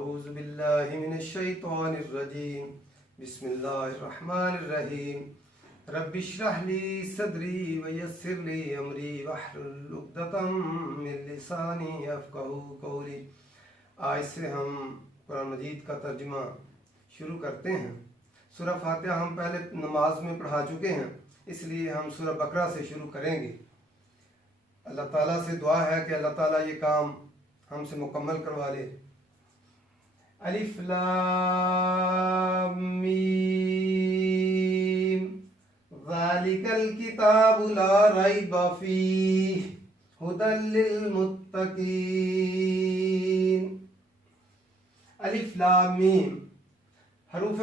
औज़ु बिल्लाहि मिनश शैतानिर रजीम बिस्मिल्लाहिर रहमानिर रहीम रब्बि इश्रह ली सदरी व यस्सिर ली अमरी वहलुल उक़दतम मिन लिसानी यफ़क़हू क़ौली। आज से हम कुरान मजीद का तर्जुमा शुरू करते हैं। सूरह फातिहा हम पहले नमाज में पढ़ा चुके हैं, इसलिए हम सूरह बकरा से शुरू करेंगे। अल्लाह ताला से दुआ है कि अल्लाह ताला ये काम हमसे मुकम्मल करवा ले। अलिफ लाम मीम ज़ालिकल किताबु ला रैब फीह हुदल लिल मुत्तकीन। अलिफ लाम मीम हरूफ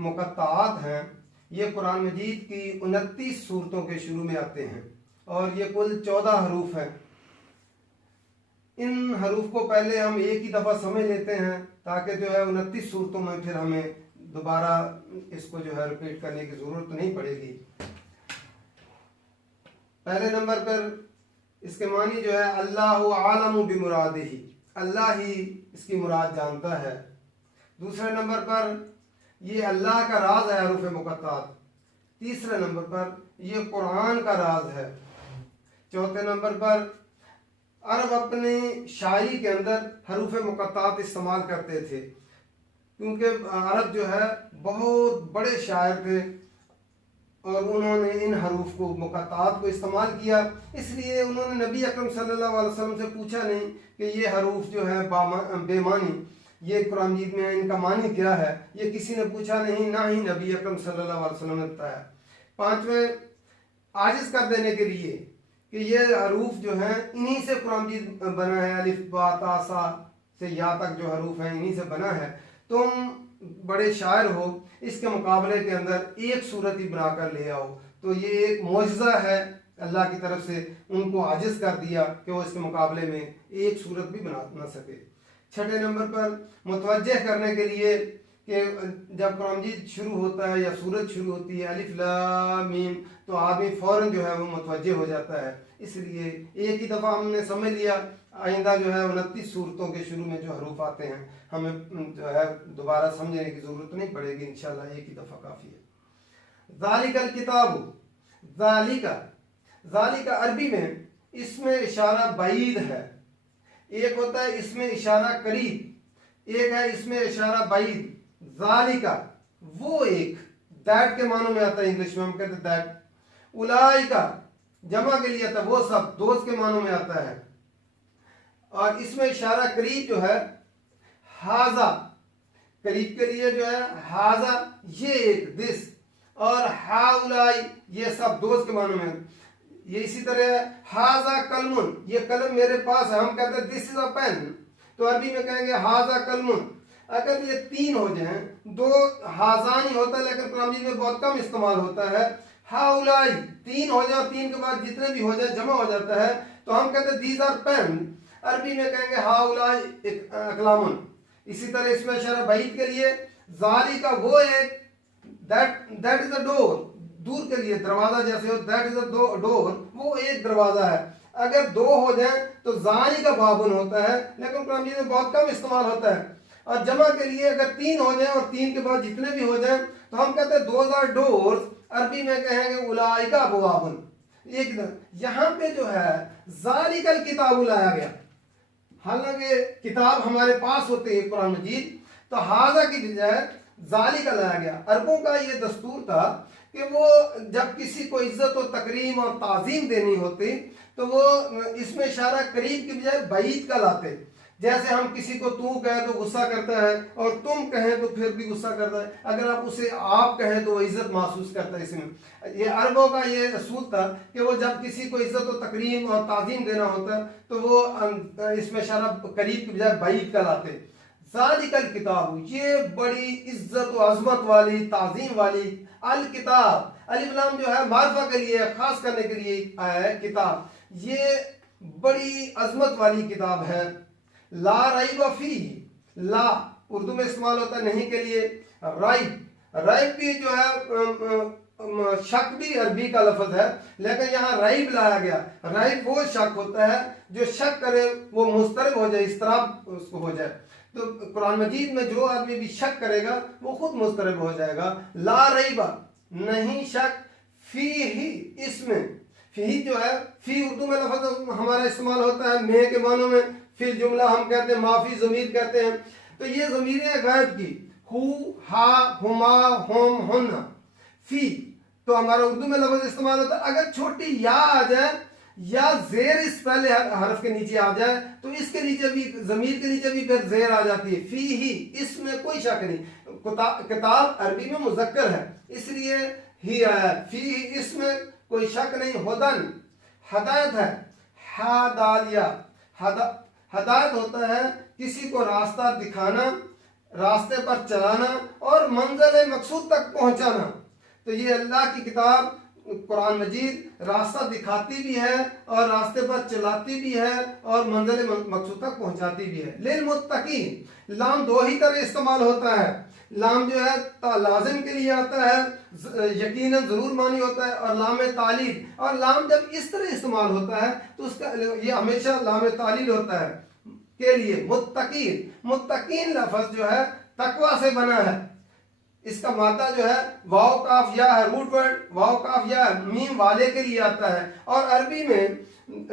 मुक़त्तआत हैं। ये कुरान मजीद की 29 सूरतों के शुरू में आते हैं और ये कुल 14 हरूफ हैं। इन हरूफ को पहले हम एक ही दफ़ा समझ लेते हैं ताकि जो है 29 सूरतों में फिर हमें दोबारा इसको जो है रिपीट करने की ज़रूरत नहीं पड़ेगी। पहले नंबर पर इसके मानी जो है अल्लाहु आलमु बिमुरादिही, अल्लाह ही इसकी मुराद जानता है। दूसरे नंबर पर ये अल्लाह का राज है हरूफ मुक़त्तआत। तीसरे नंबर पर ये कुरान का राज है। चौथे नंबर पर अरब अपनी शायरी के अंदर हरूफ मुक़त्तआत इस्तेमाल करते थे, क्योंकि अरब जो है बहुत बड़े शायर थे और उन्होंने इन हरूफ को मुक़त्तआत को इस्तेमाल किया। इसलिए उन्होंने नबी अकरम सल्लल्लाहु अलैहि वसल्लम से पूछा नहीं कि ये हरूफ जो है बेमानी, ये कुरान मजीद में इनका मानी क्या है, ये किसी ने पूछा नहीं, ना ही नबी अकरम सल्लल्लाहु अलैहि वसल्लम ने बताया। पांचवें, आजिज़ कर देने के लिए कि ये हरूफ जो हैं इन्हीं से कुरान मजीद बना है। अलिफ बा ता सा से या तक जो हरूफ हैं इन्हीं से बना है। तुम बड़े शायर हो, इसके मुकाबले के अंदर एक सूरत ही बनाकर ले आओ। तो ये एक मौजज़ा है अल्लाह की तरफ से, उनको आजिज़ कर दिया कि वो इसके मुकाबले में एक सूरत भी बना ना सके। छठे नंबर पर मुतवज्जह करने के लिए कि जब कुरान मजीद शुरू होता है या सूरत शुरू होती है अलिफ लाम मीम, तो आदमी फ़ौरन जो है वो मुतवज्जह हो जाता है। इसलिए एक ही दफ़ा हमने समझ लिया, आइंदा जो है 29 सूरतों के शुरू में जो हरूफ आते हैं हमें जो है दोबारा समझने की ज़रूरत नहीं पड़ेगी, इंशाल्लाह एक ही दफ़ा काफ़ी है। ज़ालिकल किताबु, ज़ालिका अरबी में इसमें इशारा बाईद है। एक होता है इसमें इशारा करीब, एक है इसमें इशारा बाईद। ज़ालिका वो एक, दैट के मानों में आता है, इंग्लिश में हम कहते हैं दैट। उलाइका जमा के लिए आता है, वो सब, दोस्त के मानों में आता है। और इसमें इशारा करीब जो है हाजा, करीब के लिए जो है हाजा, ये एक, दिस। और हाउलाई ये सब दोस्त के मानों में। ये इसी तरह हाजा कलमुन, ये कलम मेरे पास है, हम कहते हैं दिस इज अ पेन, तो अरबी में कहेंगे हाजा कलमुन। अगर ये तीन हो जाए, दो हाजानी होता है लेकिन कुरान में बहुत कम इस्तेमाल होता है। हाउलाई तीन हो जाए और तीन के बाद जितने भी हो जाए जमा हो जाता है, तो हम कहते हैं दीज आर पेन, अरबी में कहेंगे हाउलाई अकलामुन। इसी तरह इसमें इशारा बाईद के लिए ज़ालिका वो एक, दैट इज अ डोर, दूर के लिए दरवाजा जैसे हो, दैट इज अ डोर, वो एक दरवाजा है। अगर दो हो जाए तो ज़ालिका बाबुन होता है, लेकिन कुरान में बहुत कम इस्तेमाल होता है। और जमा के लिए अगर तीन हो जाए और तीन के बाद जितने भी हो जाए तो हम कहते हैं दोज आर डोर्स, अरबी में कहेंगे उलाइका अबवाबुन। एक यहाँ पे जो है ज़ालिकल किताब लाया गया, हालांकि किताब हमारे पास होते हैं कुरान मजीद, तो हाजा की बजाय ज़ालिका लाया गया। अरबों का ये दस्तूर था कि वो जब किसी को इज्जत और तकरीम और ताज़ीम देनी होती तो वो इसमें इशारा करीब की बजाय बाईद का लाते। जैसे हम किसी को तू कहे तो गुस्सा करता है और तुम कहें तो फिर भी गुस्सा करता है, अगर आप उसे आप कहें तो वो इज्जत महसूस करता है। इसमें ये अरबों का ये असूल था कि वो जब किसी को इज्जत और तकरीम और ताज़ीम देना होता तो वो इसमें इशारा करीब की बजाय बाईद का लाते। ज़ालिकल किताब, ये बड़ी इज्जत और अजमत वाली, ताज़ीम वाली, अल किताब, अलिफ लाम जो है मारफा के लिए, खास करने के लिए आया है किताब, ये बड़ी अजमत वाली किताब है। ला रैब फी, ला उर्दू में इस्तेमाल होता है नहीं के लिए। राइब भी जो है शक भी अरबी का लफ्ज है, लेकिन यहाँ राइब लाया गया। राइब वो शक होता है जो शक करे वो मुस्तरब हो जाए, इस्तराब उसको हो जाए। तो कुरान मजीद में जो आदमी भी शक करेगा वो खुद मुस्तरब हो जाएगा। ला रईबा, नहीं शक, फी ही, इसमें। फी जो है, फी उर्दू में लफ्ज़ हमारा इस्तेमाल होता है मैं के मानों में, फिर जुमला हम कहते हैं, माफी ज़मीर कहते हैं। तो ये ज़मीर है गायब की, हु, हा, हुमा, हुम, हुन्ना। फी तो हमारा उर्दू में लफ्ज़ इस्तेमाल होता है। अगर छोटी या आ जाए या जेर इस पहले हरफ के नीचे आ जाए तो इसके नीचे भी, जमीर के नीचे भी फिर जेर आ जाती है। फी ही, इसमें कोई शक नहीं। किताब अरबी में मुज़क्कर है इसलिए ही आया। फी ही, इसमें कोई शक नहीं। हुदन, हदायत है। हादालिया, हदायत होता है किसी को रास्ता दिखाना, रास्ते पर चलाना और मंजिल मकसूद तक पहुंचाना। तो ये अल्लाह की किताब कुरान मजीद रास्ता दिखाती भी है और रास्ते पर चलाती भी है और मंजिल मकसूद तक पहुंचाती भी है। लिल मुत्तकीन, लाम दो ही तरह इस्तेमाल होता है। लाम जो है लाजिम के लिए आता है, यकीनन जरूर मानी होता है, और लाम तालील। और लाम जब इस तरह इस्तेमाल होता है तो उसका ये हमेशा लाम तालील होता है के लिए। मुत्तकीन, मुत्तकीन लफ्ज़ जो है तकवा से बना है। इसका माता जो है वाव काफ या है, रूट वर्ड वाव काफ या है, मीम वाले के लिए आता है। और अरबी में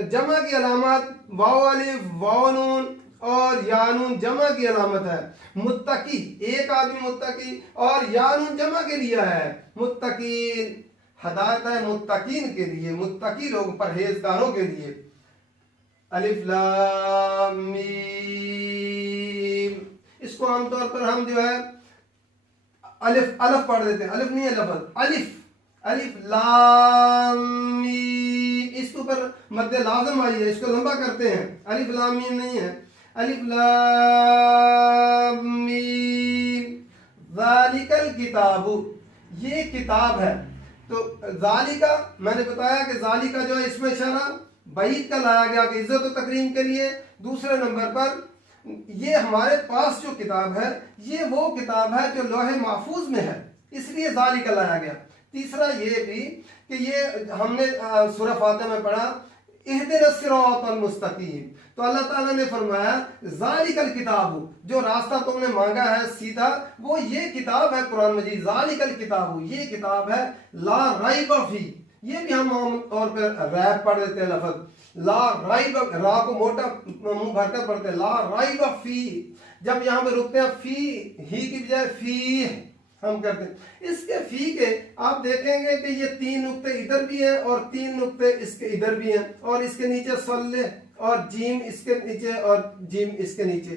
जमा की अलामत वाव अलिफ, वाव नून और या नून जमा की अलामत है। मुत्तकी, एक आदमी मुत्तकी, और या नून जमा के लिए है। मुत्तकीन, हदायत है मुत्तकीन के लिए, मुत्तकी लोग, परहेजगारों के लिए। अलिफ लाम मीम, इसको आमतौर पर हम जो है अलिफ अलफ पढ़ देते हैं, अलिफ नहीं है लफ्ज़, अलिफ, अलिफ लाम मीम, इसके ऊपर मद्द लाज़िम आई है, इसको लंबा करते हैं। अलिफ लाम मीम नहीं है, अलिफ लाम मीम। ज़ालिकल किताबु, ये किताब है। तो ज़ालिका, मैंने बताया कि ज़ालिका जो है इसमें इशारा बईद का लाया गया कि इज्जत और तकरीम के लिए। दूसरे नंबर पर ये हमारे पास जो किताब है ये वो किताब है जो लौहे महफूज में है, इसलिए ज़ालिका लाया गया। तीसरा ये भी कि ये हमने सूरह फातिहा में पढ़ा इहदिनस सिरातल मुस्तकीम, तो अल्लाह ताला ने फरमाया ज़ालिकल किताबु, जो रास्ता तुमने मांगा है सीधा वो ये किताब है कुरान मजीद। ज़ालिकल किताबु, ये किताब है ला रैब फी, ये भी हम आम तौर पर रैब पढ़ देते हैं लफ्ज़ ला राइब, रा को मोटा मुंह भरकर पढ़ते हैं, ला राइब फी। जब यहाँ पे रुकते हैं फी ही की बजाय फी हम करते हैं। इसके फी के आप देखेंगे कि ये 3 नुक्ते इधर भी हैं और 3 नुक्ते इसके इधर भी हैं, और इसके नीचे सल्ले और जीम इसके नीचे और जीम इसके नीचे।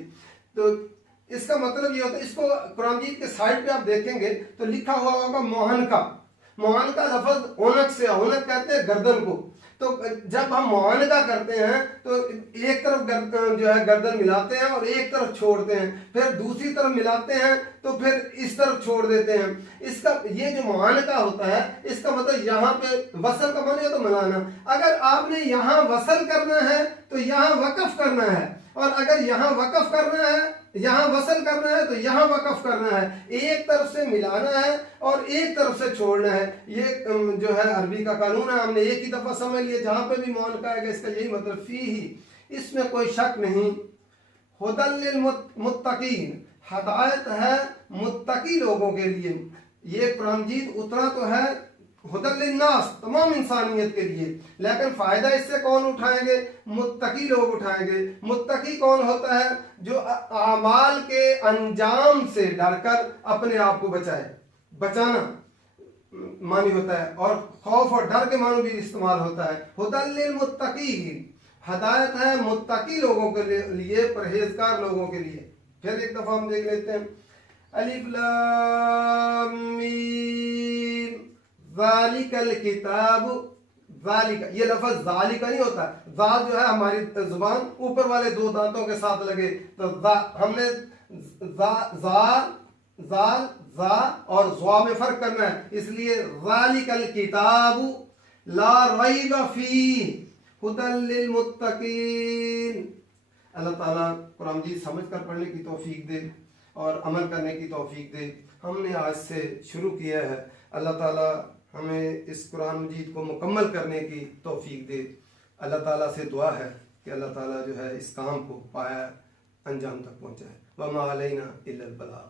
तो इसका मतलब ये होता है, इसको कुरान मजीद के साइड पे आप देखेंगे तो लिखा हुआ होगा मोहन का। मोहन का लफ्ज ओनक से, ओनक कहते हैं गर्दन को। तो जब हम मुआनका करते हैं तो एक तरफ जो है गर्दन मिलाते हैं और एक तरफ छोड़ते हैं, फिर दूसरी तरफ मिलाते हैं तो फिर इस तरफ छोड़ देते हैं। इसका ये जो मुआनका होता है इसका मतलब यहाँ पे वसल का माने तो मिलाना। अगर आपने यहाँ वसल करना है तो यहाँ वक़फ़ करना है, और अगर यहाँ वक़फ़ करना है, यहाँ वसल करना है तो यहाँ वक़फ़ करना है। एक तरफ से मिलाना है और एक तरफ से छोड़ना है। ये जो है अरबी का कानून है, हमने एक ही दफ़ा समझ लिया। जहाँ पे भी मुआनका आएगा इसका यही मतलब फी ही, इसमें कोई शक नहीं। हुदल लिल मुत्तकीन, हदायत है मुत्तकी लोगों के लिए। ये कुरान मजीद उतरा तो है हुदल लिन्नास, तमाम इंसानियत के लिए, लेकिन फ़ायदा इससे कौन उठाएंगे? मुत्तकी लोग उठाएंगे। मुत्तकी कौन होता है? जो आमाल के अंजाम से डरकर अपने आप को बचाए, बचाना मानी होता है, और खौफ और डर के मानो भी इस्तेमाल होता है। हुदल लिल मुत्तकीन, हदायत है मुत्तकी लोगों के लिए, परहेजगार लोगों के लिए। फिर एक दफ़ा हम देख लेते हैं, अलिफ लाम मीम ज़ालिकल किताब। ज़ालिका, ये लफ्ज़ ज़ालिका नहीं होता, ज़ाल जो है हमारी जुबान ऊपर वाले 2 दांतों के साथ लगे, तो हमने ज़ाल ज़ा और ज़्वा में फ़र्क करना है, इसलिए ज़ालिकल किताब ला रैब फीह हुदल लिल मुत्तकीन। अल्लाह ताला कुरान मजीद समझ कर पढ़ने की तौफीक दे और अमल करने की तौफीक दे। हमने आज से शुरू किया है, अल्लाह ताला हमें इस कुरान मजीद को मुकम्मल करने की तौफीक दे। अल्लाह ताला से दुआ है कि अल्लाह ताला जो है इस काम को पाया अंजाम तक पहुँचाए। वमा अलैना इल्लल बलाग।